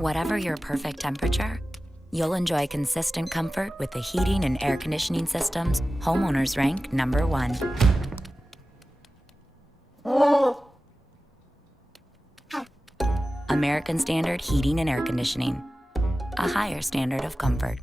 Whatever your perfect temperature, you'll enjoy consistent comfort with the heating and air conditioning systems homeowners rank #1. American Standard Heating and Air Conditioning, a higher standard of comfort.